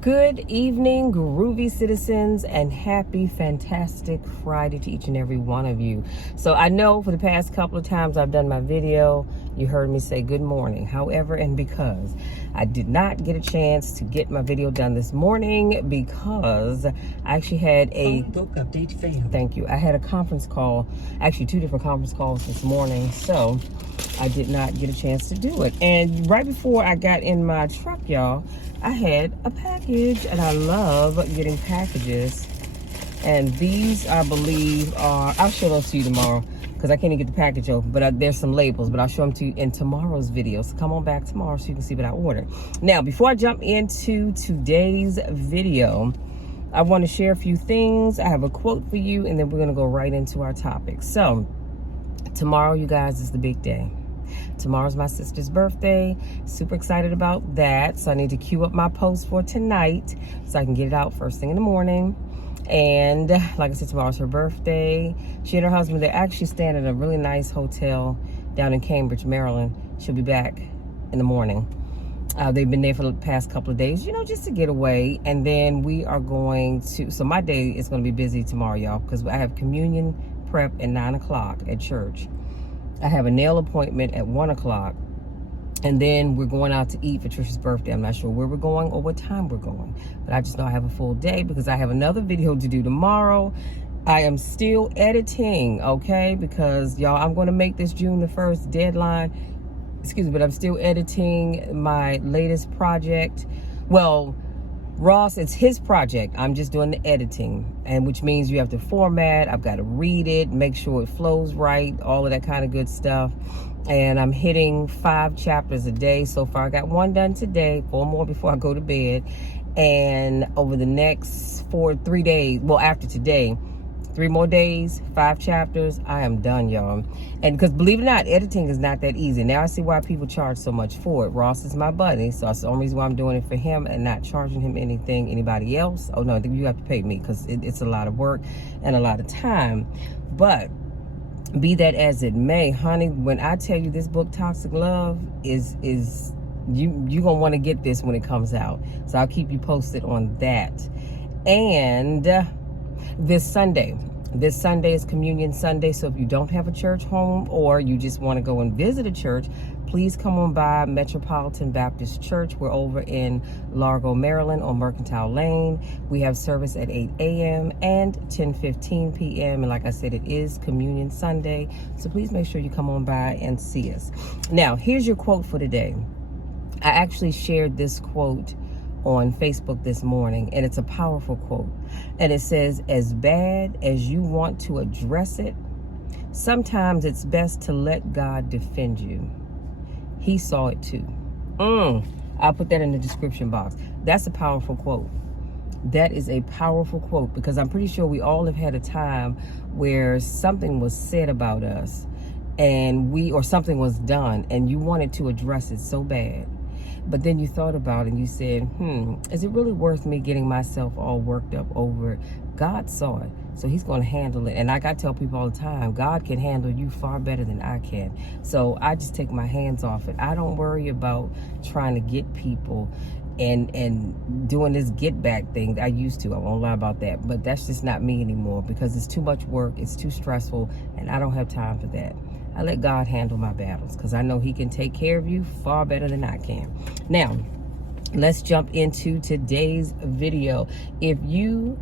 Good evening, groovy citizens, and happy, fantastic Friday to each and every one of you. So I know for the past couple of times I've done my video, you heard me say good morning. However, and because I did not get a chance to get my video done this morning because I actually had a book update failed. Thank you. I had a conference call, actually 2 different conference calls this morning, so I did not get a chance to do it. And right before I got in my truck, y'all, I had a package, and I love getting packages. And these, I believe, are, I'll show those to you tomorrow because I can't even get the package open, but there's some labels, but I'll show them to you in tomorrow's video. So come on back tomorrow so you can see what I ordered. Now, before I jump into today's video, I want to share a few things. I have a quote for you, and then we're going to go right into our topic. So tomorrow, you guys, is the big day. Tomorrow's my sister's birthday. Super excited about that. So I need to queue up my post for tonight so I can get it out first thing in the morning. And like I said, tomorrow's her birthday. She and her husband, they're actually staying at a really nice hotel down in Cambridge, Maryland. She'll be back in the morning. They've been there for the past couple of days, you know, just to get away. And then we are going to, so my day is going to be busy tomorrow, y'all, because I have communion prep at 9 o'clock at church. I have a nail appointment at 1 o'clock. And then we're going out to eat for Trisha's birthday. I'm not sure where we're going or what time we're going. But I just know I have a full day because I have another video to do tomorrow. I am still editing, okay? Because, y'all, I'm going to make this June the 1st deadline. Excuse me, but I'm still editing my latest project. Well, Ross, it's his project. I'm just doing the editing, and which means you have to format. I've got to read it, make sure it flows right, all of that kind of good stuff. And I'm hitting 5 chapters a day. So far, I got 1 done today, 4 more before I go to bed. And over the next 3 days, well, after today, 3 more days, 5 chapters, I am done, y'all. And because believe it or not, editing is not that easy. Now I see why people charge so much for it. Ross is my buddy, so that's the only reason why I'm doing it for him and not charging him anything. Anybody else? Oh no, you have to pay me because it's a lot of work and a lot of time. But be that as it may, honey, when I tell you this book, Toxic Love, is you gonna want to get this when it comes out. So I'll keep you posted on that. And this Sunday is Communion Sunday, so if you don't have a church home or you just want to go and visit a church, please come on by Metropolitan Baptist Church. We're over in Largo, Maryland on Mercantile Lane. We have service at 8 a.m. and 10:15 p.m. And like I said, it is Communion Sunday, so please make sure you come on by and see us. Now, here's your quote for today. I actually shared this quote on Facebook this morning, and it's a powerful quote. And it says, as bad as you want to address it, sometimes it's best to let God defend you. He saw it too. I'll put that in the description box. That's a powerful quote. That is a powerful quote, because I'm pretty sure we all have had a time where something was said about us and or something was done and you wanted to address it so bad. But then you thought about it and you said, is it really worth me getting myself all worked up over it? God saw it, so he's going to handle it. And like I tell people all the time, God can handle you far better than I can. So I just take my hands off it. I don't worry about trying to get people and doing this get back thing. I used to, I won't lie about that. But that's just not me anymore because it's too much work, it's too stressful, and I don't have time for that. I let God handle my battles because I know he can take care of you far better than I can. Now, let's jump into today's video. If you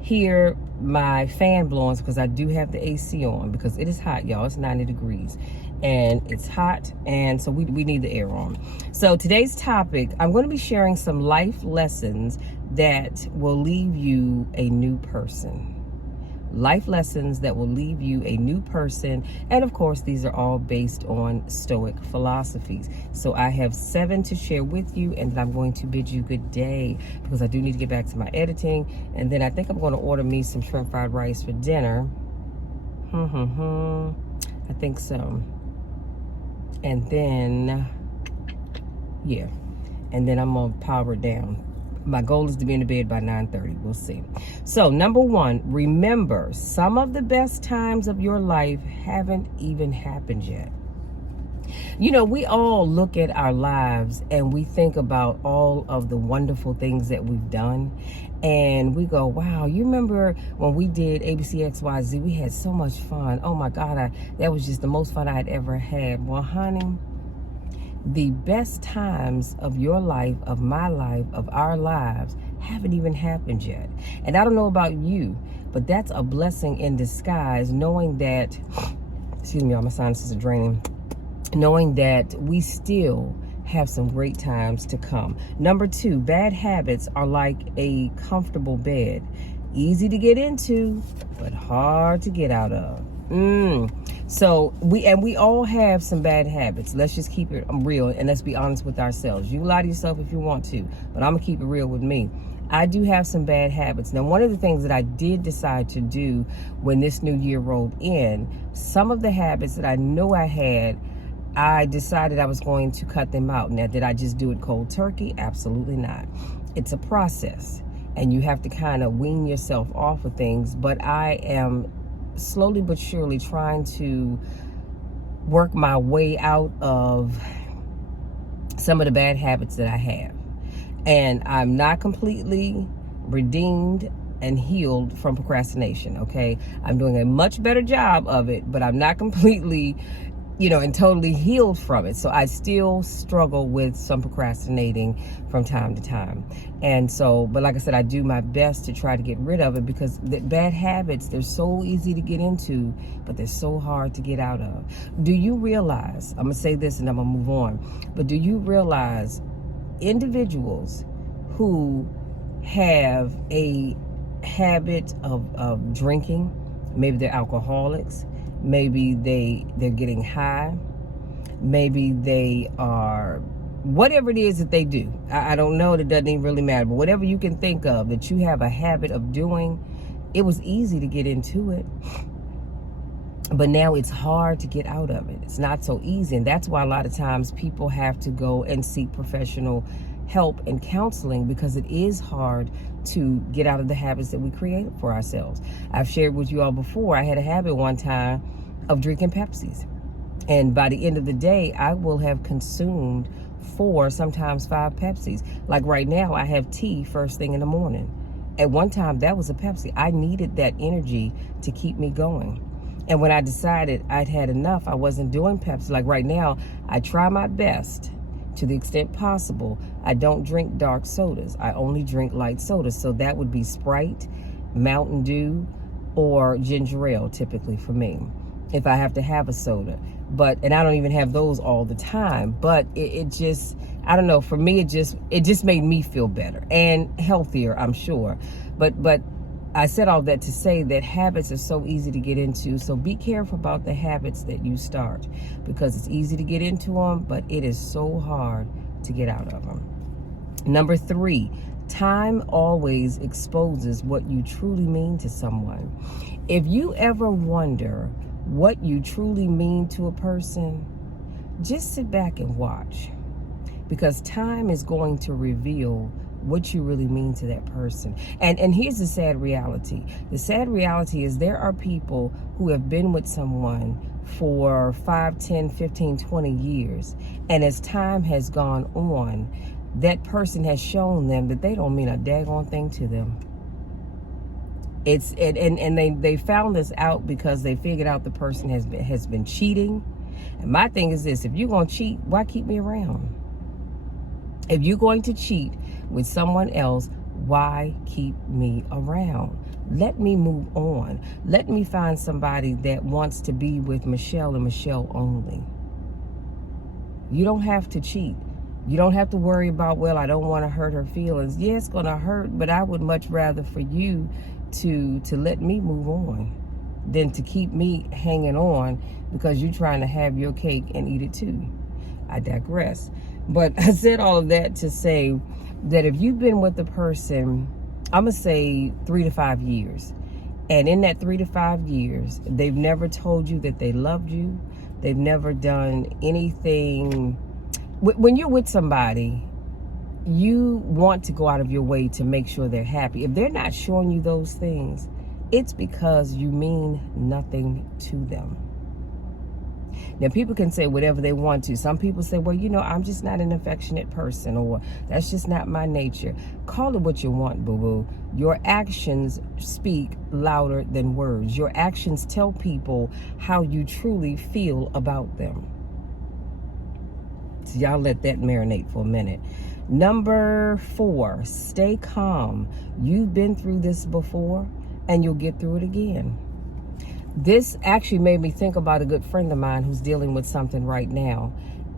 hear my fan blowing, because I do have the AC on because it is hot, y'all. It's 90 degrees and it's hot, and so we need the air on. So today's topic, I'm going to be sharing some life lessons that will leave you a new person. Life lessons that will leave you a new person. And of course, these are all based on Stoic philosophies. So I have 7 to share with you, and then I'm going to bid you good day because I do need to get back to my editing. And then I think I'm going to order me some shrimp fried rice for dinner. I think so. And then, yeah. And then I'm going to power it down. My goal is to be in the bed by 9:30. We'll see. So, number 1, remember, some of the best times of your life haven't even happened yet. You know, we all look at our lives and we think about all of the wonderful things that we've done. And we go, wow, you remember when we did ABCXYZ? We had so much fun. Oh my God, that was just the most fun I'd ever had. Well, honey, the best times of your life, of my life, of our lives haven't even happened yet. And I don't know about you, but that's a blessing in disguise, knowing that, excuse me, all my sinuses are draining, knowing that we still have some great times to come. Number 2, bad habits are like a comfortable bed. Easy to get into, but hard to get out of. So we all have some bad habits. Let's just keep it real and let's be honest with ourselves. You lie to yourself if you want to, but I'm gonna keep it real with me. I do have some bad habits. Now, one of the things that I did decide to do when this new year rolled in, some of the habits that I know I had, I decided I was going to cut them out. Now, did I just do it cold turkey? Absolutely not. It's a process, and you have to kind of wean yourself off of things. But I am slowly but surely trying to work my way out of some of the bad habits that I have. And I'm not completely redeemed and healed from procrastination, okay? I'm doing a much better job of it, but I'm not completely and totally healed from it. So I still struggle with some procrastinating from time to time. And so, but like I said, I do my best to try to get rid of it, because the bad habits, they're so easy to get into, but they're so hard to get out of. Do you realize, I'm gonna say this and I'm gonna move on, but do you realize individuals who have a habit of drinking, maybe they're alcoholics, maybe they're getting high, maybe they are, whatever it is that they do, I don't know, that doesn't even really matter, but whatever you can think of that you have a habit of doing, it was easy to get into it, but now it's hard to get out of it. It's not so easy, and that's why a lot of times people have to go and seek professional help and counseling, because it is hard to get out of the habits that we created for ourselves. I've shared with you all before, I had a habit one time of drinking Pepsis, and by the end of the day I will have consumed 4, sometimes 5 Pepsis. Like right now, I have tea first thing in the morning. At one time that was a Pepsi. I needed that energy to keep me going. And when I decided I'd had enough, I wasn't doing Pepsi. Like right now, I try my best, to the extent possible, I don't drink dark sodas. I only drink light sodas. So that would be Sprite, Mountain Dew, or ginger ale, typically for me, if I have to have a soda. And I don't even have those all the time. But it just, I don't know, for me, it just made me feel better and healthier, I'm sure. But I said all that to say that habits are so easy to get into. So be careful about the habits that you start, because it's easy to get into them, but it is so hard to get out of them. Number 3, time always exposes what you truly mean to someone. If you ever wonder what you truly mean to a person, just sit back and watch, because time is going to reveal what you really mean to that person. And here's the sad reality. The sad reality is there are people who have been with someone for 5, 10, 15, 20 years. And as time has gone on, that person has shown them that they don't mean a daggone thing to them. They found this out because they figured out the person has been cheating. And my thing is this: if you're going to cheat, why keep me around? If you're going to cheat with someone else, why keep me around? Let me move on. Let me find somebody that wants to be with Michelle and Michelle only. You don't have to cheat. You don't have to worry about, well, I don't want to hurt her feelings. Yeah, it's going to hurt, but I would much rather for you to let me move on than to keep me hanging on because you're trying to have your cake and eat it too. I digress. But I said all of that to say that if you've been with a person, I'm going to say 3 to 5 years, and in that 3 to 5 years, they've never told you that they loved you. They've never done anything. When you're with somebody, you want to go out of your way to make sure they're happy. If they're not showing you those things, it's because you mean nothing to them. Now, people can say whatever they want to. Some people say, well, I'm just not an affectionate person, or that's just not my nature. Call it what you want, boo-boo. Your actions speak louder than words. Your actions tell people how you truly feel about them. So y'all let that marinate for a minute. Number 4, stay calm. You've been through this before, and you'll get through it again. This actually made me think about a good friend of mine who's dealing with something right now.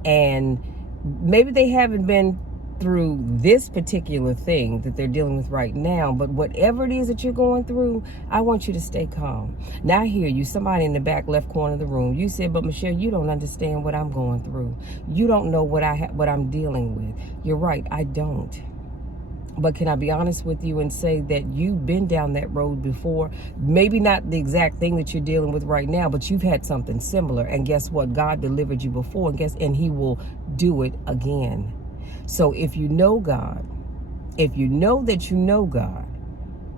And maybe they haven't been through this particular thing that they're dealing with right now, but whatever it is that you're going through, I want you to stay calm. Now I hear you, somebody in the back left corner of the room, you said, but Michelle, you don't understand what I'm going through. You don't know what I'm dealing with. You're right, I don't. But can I be honest with you and say that you've been down that road before? Maybe not the exact thing that you're dealing with right now, but you've had something similar. And guess what? God delivered you before, and he will do it again. So if you know God, if you know that you know God,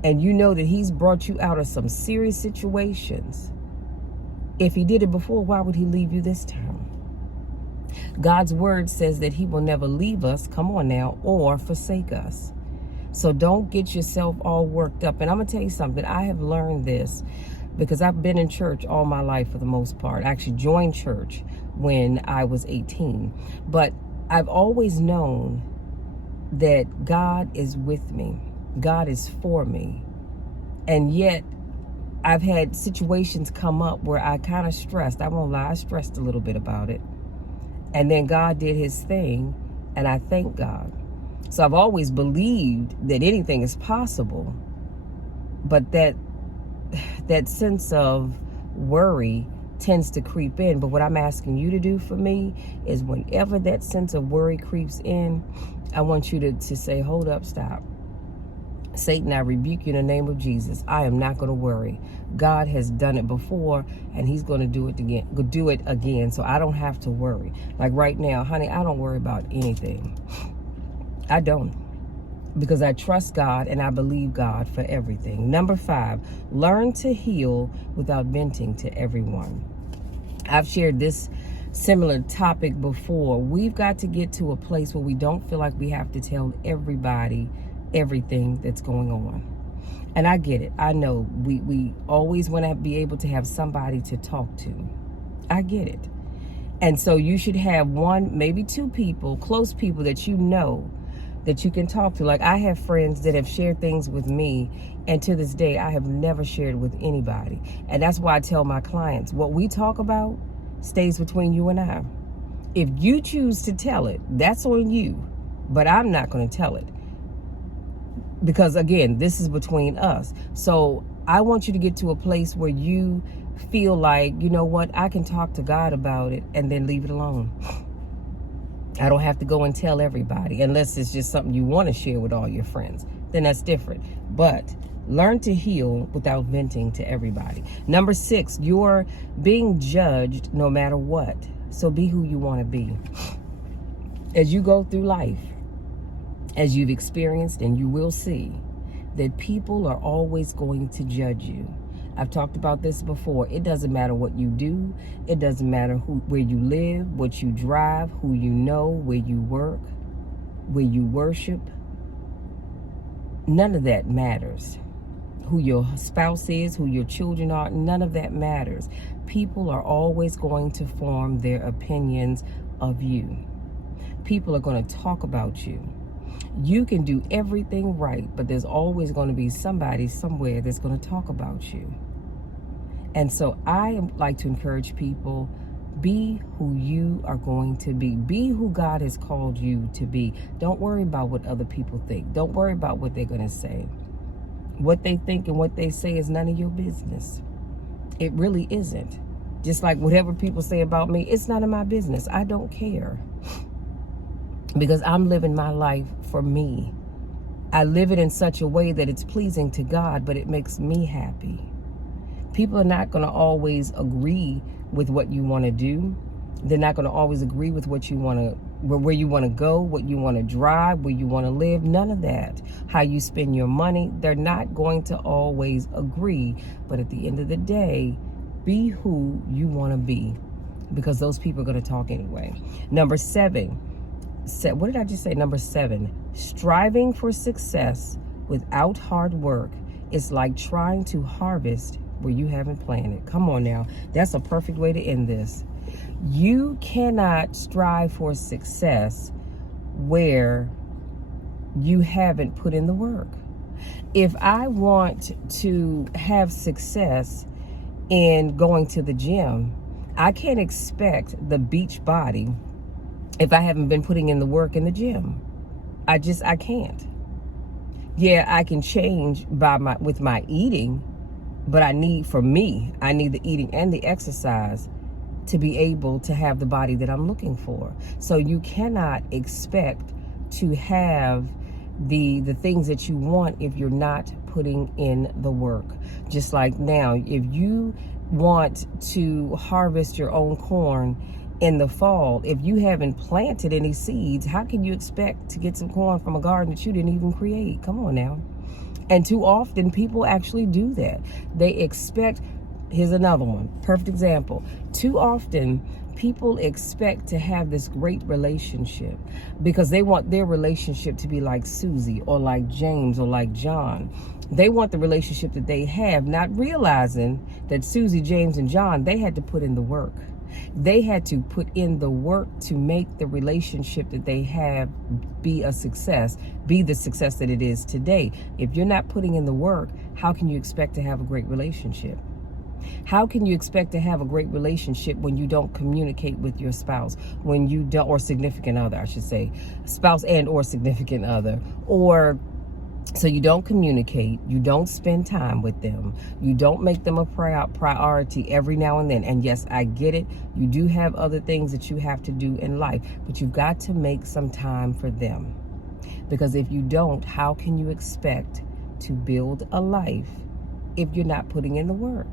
and you know that he's brought you out of some serious situations, if he did it before, why would he leave you this time? God's word says that he will never leave us, come on now, or forsake us. So don't get yourself all worked up. And I'm going to tell you something. I have learned this because I've been in church all my life for the most part. I actually joined church when I was 18. But I've always known that God is with me. God is for me. And yet I've had situations come up where I kind of stressed. I won't lie, I stressed a little bit about it. And then God did his thing, and I thank God. So I've always believed that anything is possible, but that sense of worry tends to creep in. But what I'm asking you to do for me is whenever that sense of worry creeps in, I want you to say, hold up, stop. Satan, I rebuke you in the name of Jesus. I am not going to worry. God has done it before, and he's going to do it again. So I don't have to worry. Like right now, honey, I don't worry about anything. I don't. Because I trust God and I believe God for everything. Number 5, learn to heal without venting to everyone. I've shared this similar topic before. We've got to get to a place where we don't feel like we have to tell everybody everything that's going on. And I get it. I know we always want to be able to have somebody to talk to. I get it. And so you should have 1, maybe 2 people, close people that you know that you can talk to. Like I have friends that have shared things with me, and to this day I have never shared with anybody. And that's why I tell my clients, what we talk about stays between you and I. If you choose to tell it, that's on you, but I'm not going to tell it. Because again, this is between us. So I want you to get to a place where you feel like, you know what, I can talk to God about it and then leave it alone. I don't have to go and tell everybody, unless it's just something you want to share with all your friends. Then that's different. But learn to heal without venting to everybody. Number 6, you're being judged no matter what. So be who you want to be. As you go through life, as you've experienced, and you will see that people are always going to judge you. I've talked about this before. It doesn't matter what you do. It doesn't matter where you live, what you drive, who you know, where you work, where you worship. None of that matters. Who your spouse is, who your children are, none of that matters. People are always going to form their opinions of you. People are going to talk about you. You can do everything right, but there's always going to be somebody somewhere that's going to talk about you. And so I like to encourage people, be who you are going to be. Be who God has called you to be. Don't worry about what other people think. Don't worry about what they're going to say. What they think and what they say is none of your business. It really isn't. Just like whatever people say about me, it's none of my business. I don't care. Because I'm living my life for me. I live it in such a way that it's pleasing to God, but it makes me happy. People are not going to always agree with what you want to do. They're not going to always agree with what you want to, where you want to go, what you want to drive, where you want to live. None of that. How you spend your money. They're not going to always agree. But at the end of the day, be who you want to be. because those people are going to talk anyway. Number 7, what did I just say? Number 7, striving for success without hard work is like trying to harvest where you haven't planted. Come on now. That's a perfect way to end this. You cannot strive for success where you haven't put in the work. If I want to have success in going to the gym, I can't expect the beach body if I haven't been putting in the work in the gym. I can't. Yeah, I can change with my eating, but I need the eating and the exercise to be able to have the body that I'm looking for. So you cannot expect to have the things that you want if you're not putting in the work. Just like now, if you want to harvest your own corn in the fall, if you haven't planted any seeds, how can you expect to get some corn from a garden that you didn't even create? Come on now. And too often people actually do that. They expect, here's another one, perfect example. Too often people expect to have this great relationship because they want their relationship to be like Susie or like James or like John. They want the relationship that they have, not realizing that Susie, James, and John, they had to put in the work. They had to put in the work to make the relationship that they have be a success, be the success that it is today. If you're not putting in the work, how can you expect to have a great relationship? How can you expect to have a great relationship when you don't communicate with your spouse, when you don't, or significant other, I should say, spouse and or significant other, or so you don't communicate, you don't spend time with them, you don't make them a priority every now and then. And yes, I get it. You do have other things that you have to do in life, but you've got to make some time for them. Because if you don't, how can you expect to build a life if you're not putting in the work?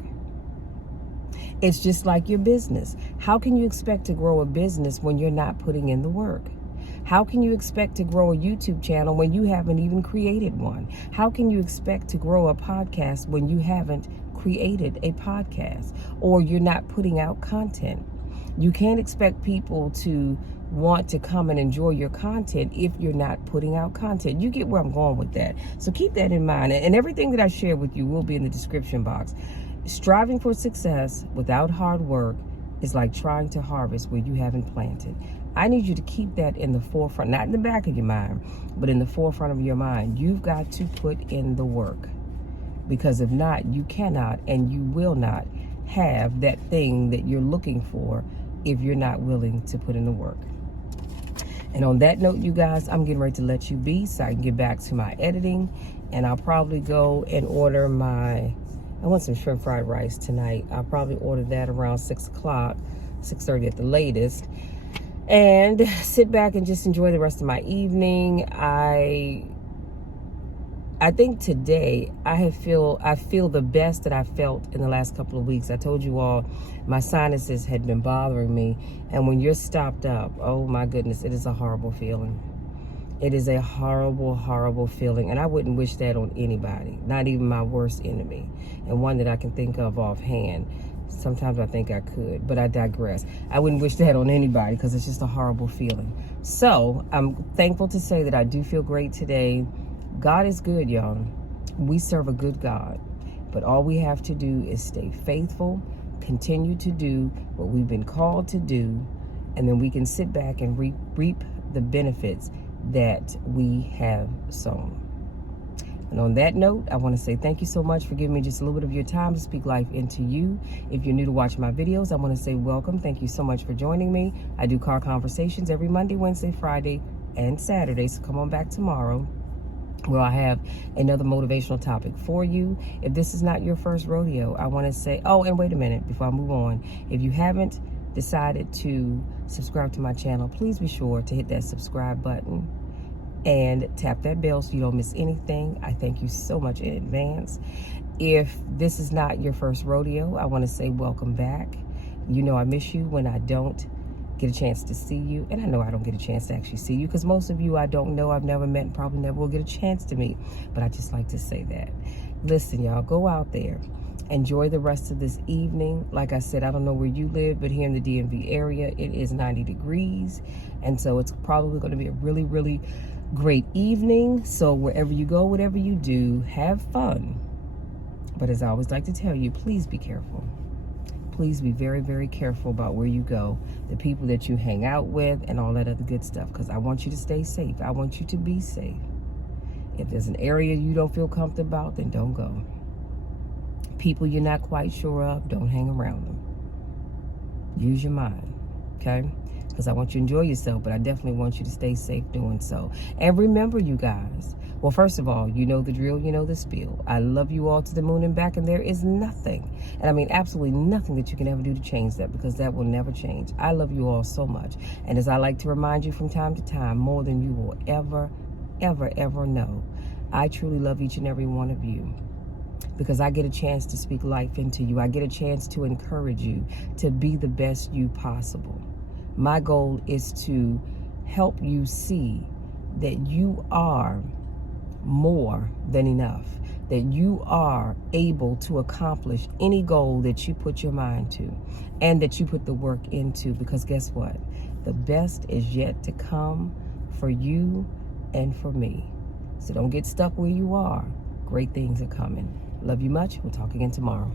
It's just like your business. How can you expect to grow a business when you're not putting in the work? How can you expect to grow a YouTube channel when you haven't even created one? How can you expect to grow a podcast when you haven't created a podcast or you're not putting out content? You can't expect people to want to come and enjoy your content if you're not putting out content. You get where I'm going with that. So keep that in mind. And everything that I share with you will be in the description box. Striving for success without hard work is like trying to harvest where you haven't planted. I need you to keep that in the forefront, not in the back of your mind, but in the forefront of your mind. You've got to put in the work, because if not, you cannot and you will not have that thing that you're looking for if you're not willing to put in the work. And on that note, you guys, I'm getting ready to let you be so I can get back to my editing, and I'll probably go and order I want some shrimp fried rice tonight. I'll probably order that around 6 o'clock, 6:30 at the latest, and sit back and just enjoy the rest of my evening. I think today I feel the best that I felt in the last couple of weeks. I told you all my sinuses had been bothering me, and when you're stopped up, oh my goodness, it is a horrible feeling. It is a horrible, horrible feeling, and I wouldn't wish that on anybody, not even my worst enemy, and one that I can think of offhand. Sometimes I think I could, but I digress. I wouldn't wish that on anybody because it's just a horrible feeling. So I'm thankful to say that I do feel great today. God is good, y'all. We serve a good God, but all we have to do is stay faithful, continue to do what we've been called to do, and then we can sit back and reap the benefits that we have sown. And on that note, I want to say thank you so much for giving me just a little bit of your time to speak life into you. If you're new to watch my videos, I want to say welcome. Thank you so much for joining me. I do car conversations every Monday, Wednesday, Friday, and Saturday. So come on back tomorrow, where I have another motivational topic for you. If this is not your first rodeo, I want to say, oh, and wait a minute before I move on. If you haven't decided to subscribe to my channel, please be sure to hit that subscribe button and tap that bell so you don't miss anything. I thank you so much in advance. If this is not your first rodeo, I want to say welcome back. You know I miss you when I don't get a chance to see you, and I know I don't get a chance to actually see you because most of you I don't know, I've never met, and probably never will get a chance to meet, but I just like to say that. Listen, y'all, go out there Enjoy the rest of this evening. Like I said, I don't know where you live, but here in the DMV area, it is 90 degrees. And so it's probably going to be a really, really great evening. So wherever you go, whatever you do, have fun. But as I always like to tell you, please be careful. Please be very, very careful about where you go, the people that you hang out with, and all that other good stuff, because I want you to stay safe. I want you to be safe. If there's an area you don't feel comfortable about, then don't go. People you're not quite sure of, don't hang around them. Use your mind, okay? Because I want you to enjoy yourself, but I definitely want you to stay safe doing so. And remember, you guys, well, first of all, you know the drill, you know the spiel. I love you all to the moon and back, and there is nothing, and I mean absolutely nothing that you can ever do to change that, because that will never change. I love you all so much. And as I like to remind you from time to time, more than you will ever, ever, ever know, I truly love each and every one of you, because I get a chance to speak life into you. I get a chance to encourage you to be the best you possible. My goal is to help you see that you are more than enough, that you are able to accomplish any goal that you put your mind to, and that you put the work into, because guess what? The best is yet to come for you and for me. So don't get stuck where you are. Great things are coming. Love you much. We'll talk again tomorrow.